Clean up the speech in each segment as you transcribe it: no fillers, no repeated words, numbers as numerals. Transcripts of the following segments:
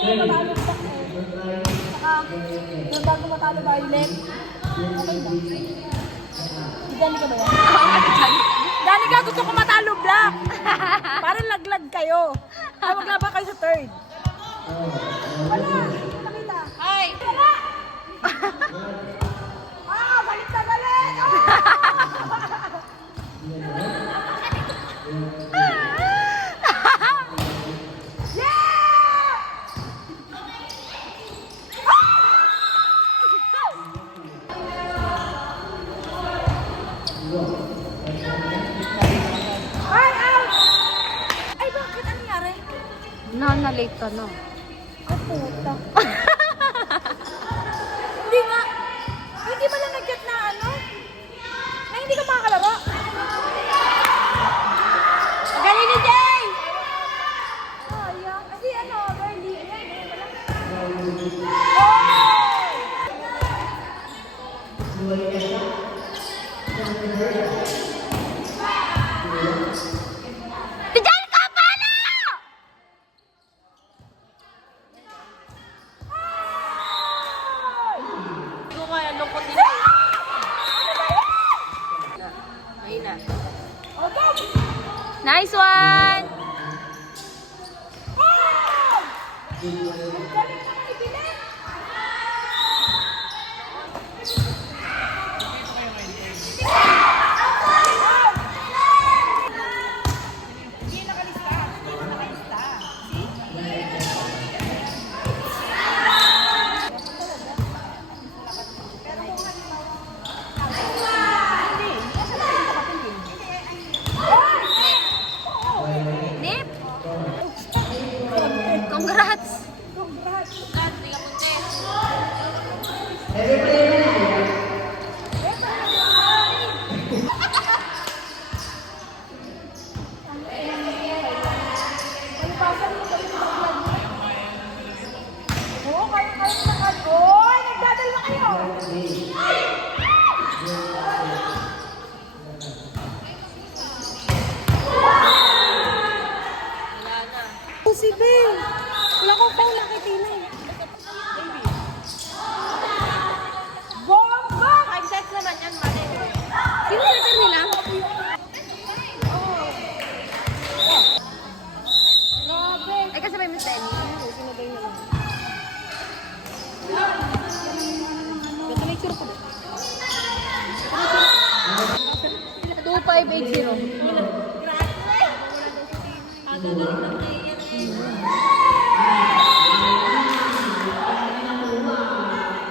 matalo sa saka yung bago matalo Violet. Okay ba? Si Dani ka ba yan? Dani ka, gusto ko matalo Black. Parang laglag kayo. Ay, maglaban kayo sa third. Wala, nakita. Ay! Wala! Galit na galit! Na-late ka na. Ay, puta. Hindi nga. Hindi ba lang nag-get na ano? Na hindi ka makakalaro? Galing ni Jay! Sayang. Kasi ano, Berly. Diyan ka pala! Ito kaya lungkot din. Mahina. Nice one! Nip! Congrats! Congrats! Oo, kayo sa kayo. Oy, nagdadal na kayo. Si Ben. Wala ko pa nakitina eh. Bomba! 5 sets naman yan, mali. Sino natin nila? Grabe. Ay, kasabay mo sa Ellie. Sinabay na lang. Basta may sure ko ba? 2580.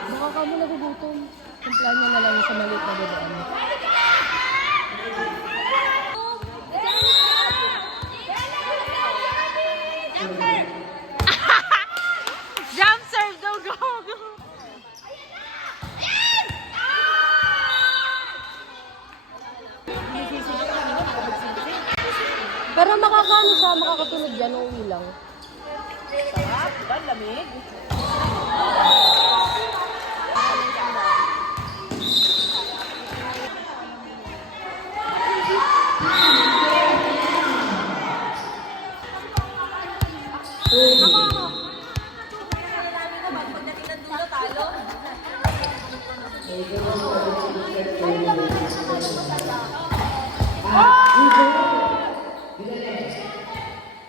Baka ka mo nagugutom. Kumpla niya na lang sa maliit na dadaan. Jump serve, go, go, go! Pero makakano siya, makakatulog dyan, uuwi lang. Sarap, diba? Lamig.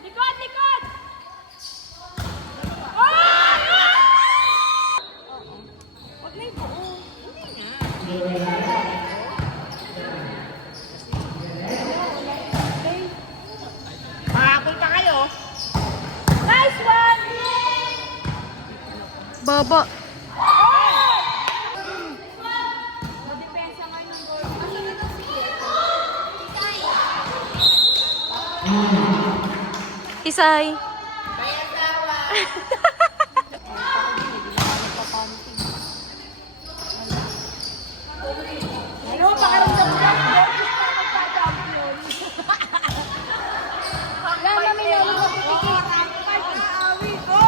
Likod, likod! Wag na yung buo. Makakul pa kayo. Nice one! Baba. Depensa nga yung goal. Isay. Ano, pakaramdam ko lang. Magpa-champion. Wala namin namin mapipikit. Pag-aawi ko!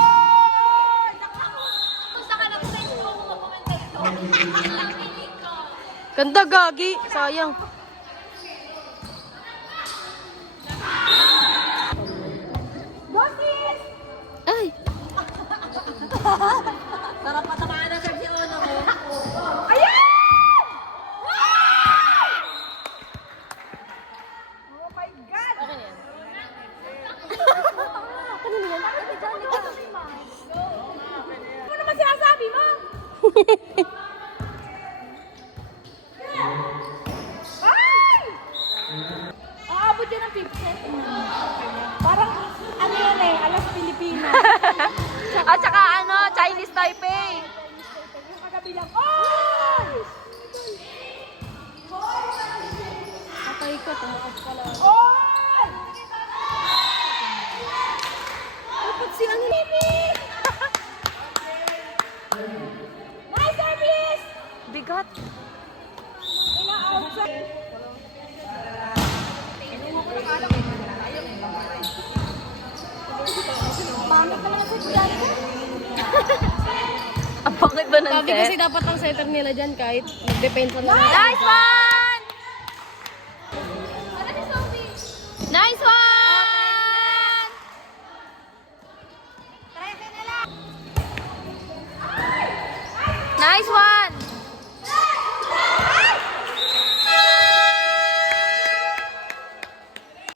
Ganda, Gagi. Sayang. Bosis! Ay. Sarap patamaan na serve si Ono mo. Ayan! Oh my God! Okay na yan. Kanina yan? Ano naman sinasabi mo? Ay! Aabot yan ng 50. Parang ano yan eh, alas Pilipinas. At saka ano, Chinese Taipei. Yung kagabi lang, oh! Patay ko, tumakot ka lang. Oh! Dapat silang Mimi! Nice service! Bigat. Ina-outside. Pangit ka lang sa dyan. Ang pangit ba ng Sabi set? kasi dapat ang center nila dyan kahit mag-depend sa Nice one! Nice one! Nice one!